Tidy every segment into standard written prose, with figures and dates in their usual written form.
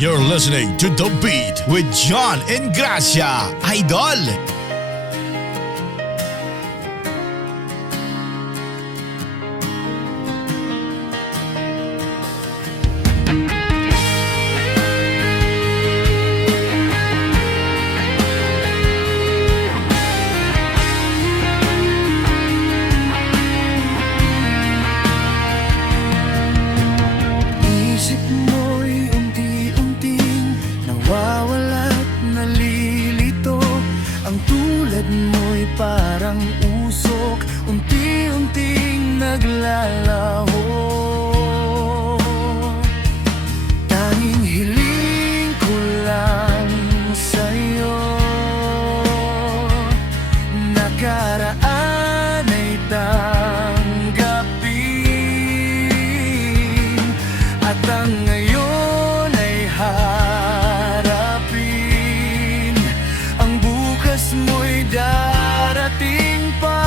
You're listening to The Beat with John and Gracia, Idol. Isip mo'y unti-unting nawawala't nalilito. Ang tulad mo'y parang usok, unti-unting naglalaho. Tanging hiling ko lang sa'yo, nakaraan ay tanggapin, at ang ngayon ay harapin. Ang bukas mo'y darating pa.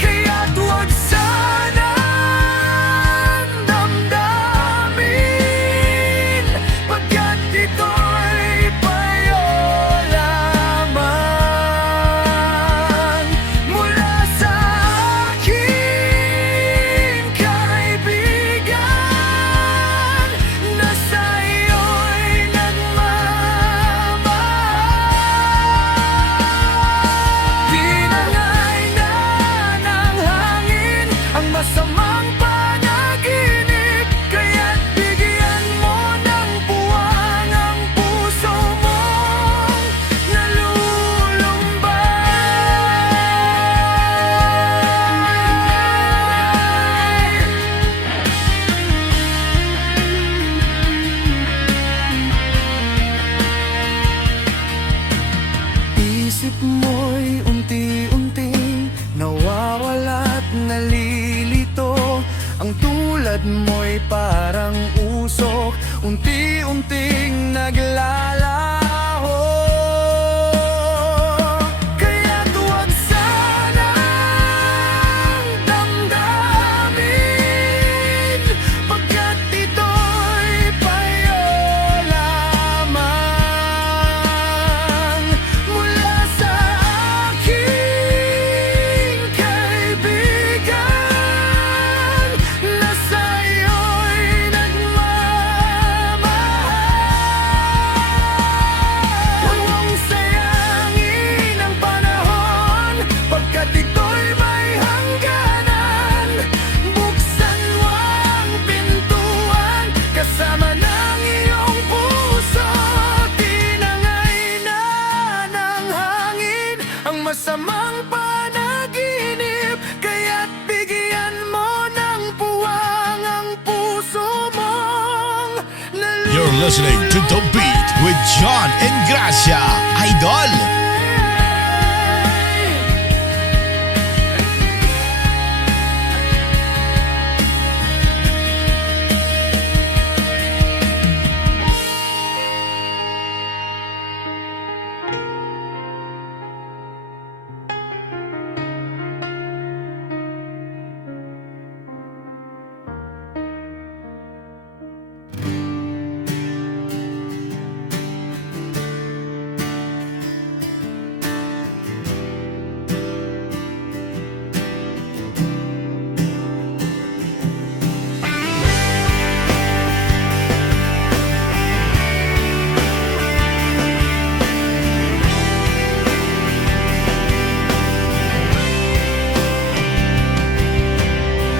Kaya't huwag sanang damdamin, pagkat ito'y payo lamang mula sa aking kaibigan na sa'yo'y nagmamahal. Tinangay na ng hangin ang masamang panaginip, kaya't bigyan mo ng buwang ang puso mong nalulumbay. Isip mo'y unti-unting nawawala't nalilito. Ang tulad mo'y parang usok, unti-unting naglalaho. Kaya't huwag sanang damdamin, pagkat ito'y payo lamang mula sa aking kaibigan na sa'yo'y nagmamahal. Huwag mong sayangin ang panahon, pagkat ito'y may hangganan. Buksan mo ang pintuan kasama ng iyong puso. Tinangay na ng hangin ang masamang panaginip, kaya't bigyan mo ng puwang ang puso mong nalulumbay. You're listening to The Beat with John and Gracia, Idol.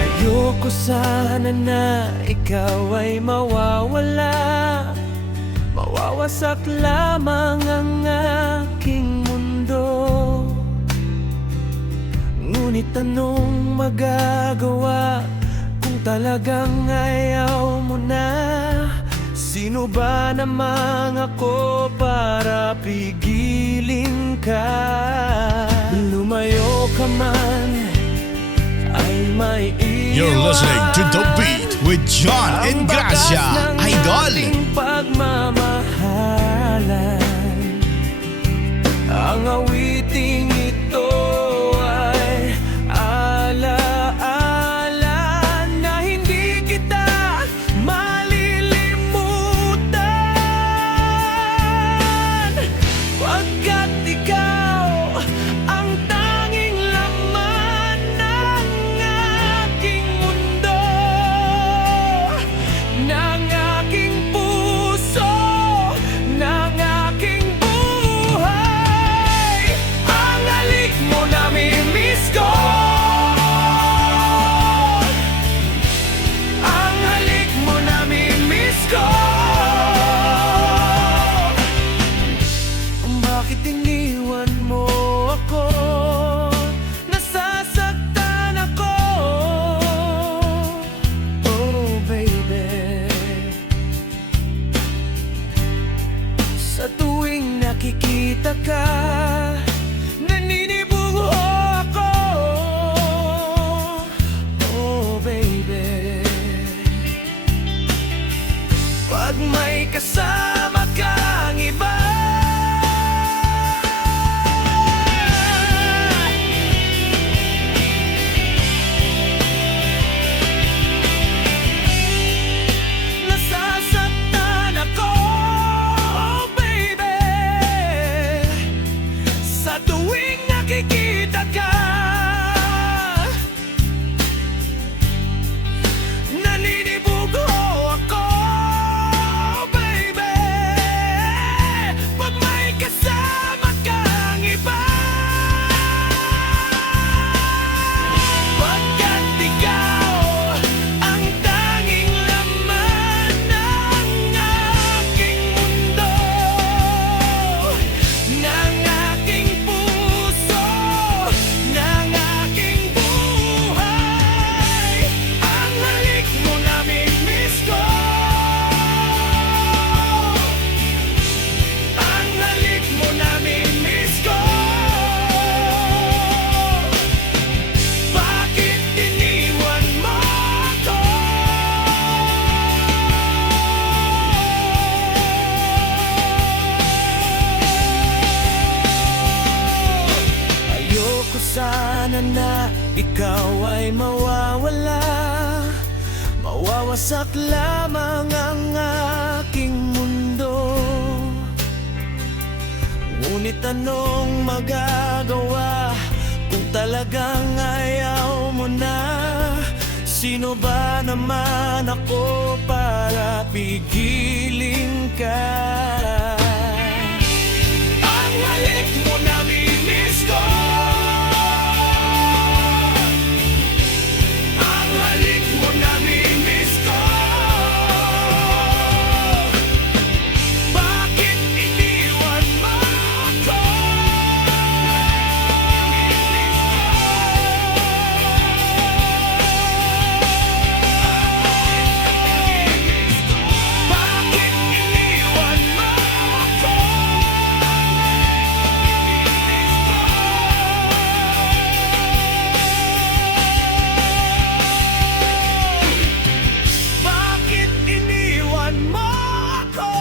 Ayoko sana na ikaw ay mawawala, mawawasak lamang ang aking mundo. Ngunit anong magagawa kung talagang ayaw mo na? Sino ba namang ako para pigilin ka? Lumayo ka man ay may You're listening to The Beat with John and Gracia, Idol. Pagmamahalan, ang awiting ito ay alaala na hindi kita ka, naninibong ako. Oh baby, pag may kasama kang iba, nasasaktan ako. Oh baby, sa tuwing nakikita ka, naninibugo ako. Baby, pag may kasama kang iba, pagkat ikaw ang tanging laman ng aking mundo, ng aking puso, ng aking buhay. Ang halik mo namimiss ko, ang halik mo namimiss ko. Bakit iniwan mo ako? Ayoko sana na ikaw ay mawawala, mawawasak lamang ang aking mundo. Ngunit anong magagawa kung talagang ayaw mo na? Sino ba naman ako para pigilin ka? Ang halik mo namimiss ko, ang halik mo namimiss ko. Bakit iniwan mo ako? Bakit iniwan mo ako? Bakit iniwan mo ako?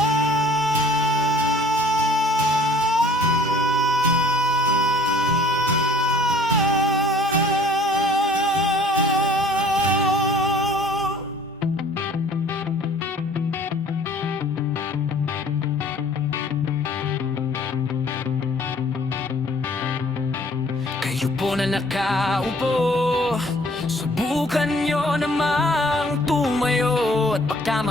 Kayo po na nakaupo, subukan nyo namang tumayo at baka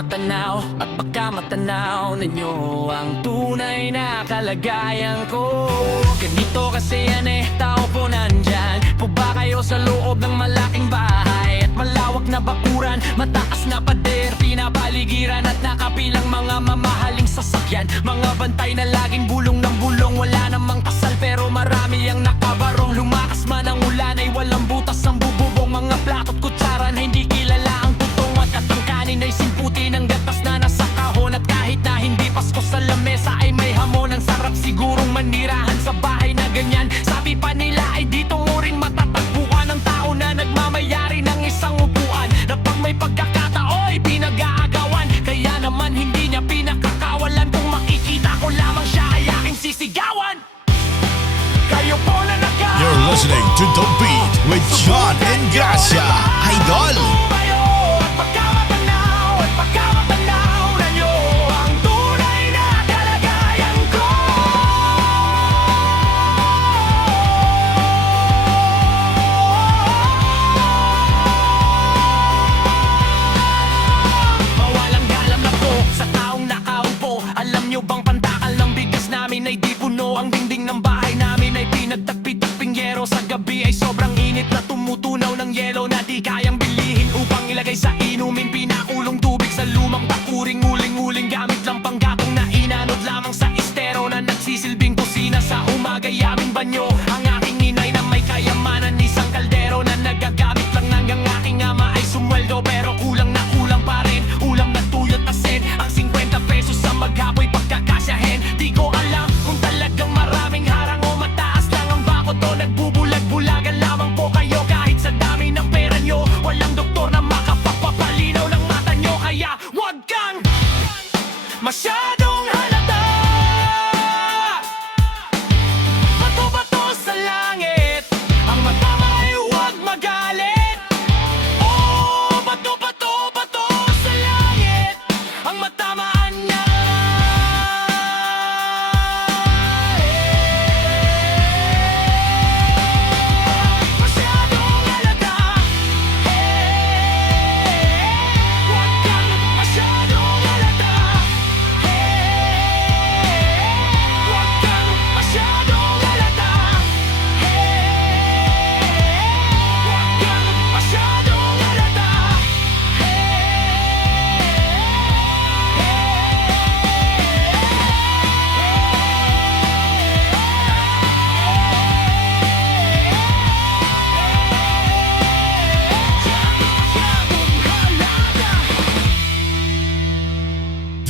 matanaw ninyo ang tunay na kalagayan ko. Ganito kasi yan tao po nandyan po ba kayo sa loob ng malaking bahay at malawak na bakuran, mataas na pader, pinapaligiran at nakapilang mga mamahaling sasakyan, mga bantay na laging bulong ng bulong, wala namang kasal pero marami ang nakabarong. Lumakas man ang ulan ay walang butas ang bububong, mga plato at kutsara na hindi kilala ang tutong, at ang kanin ay simputi ng gatas na nasa kahon, at kahit na hindi Pasko sa lamesa ay may hamon. Ang sarap sigurong manirahan sa bahay na ganyan, sabi pa nila ay dito mo rin matatagpuan ang tao na nagmamayari ng isang upuan, na pag may pagkakataoy pinag-aagawan, kaya naman hindi niya pinakakawalan. Kung makikita ko lamang siya ay aking sisigawan. Kayo po na You're listening to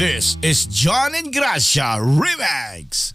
This is John and Gracia Remix.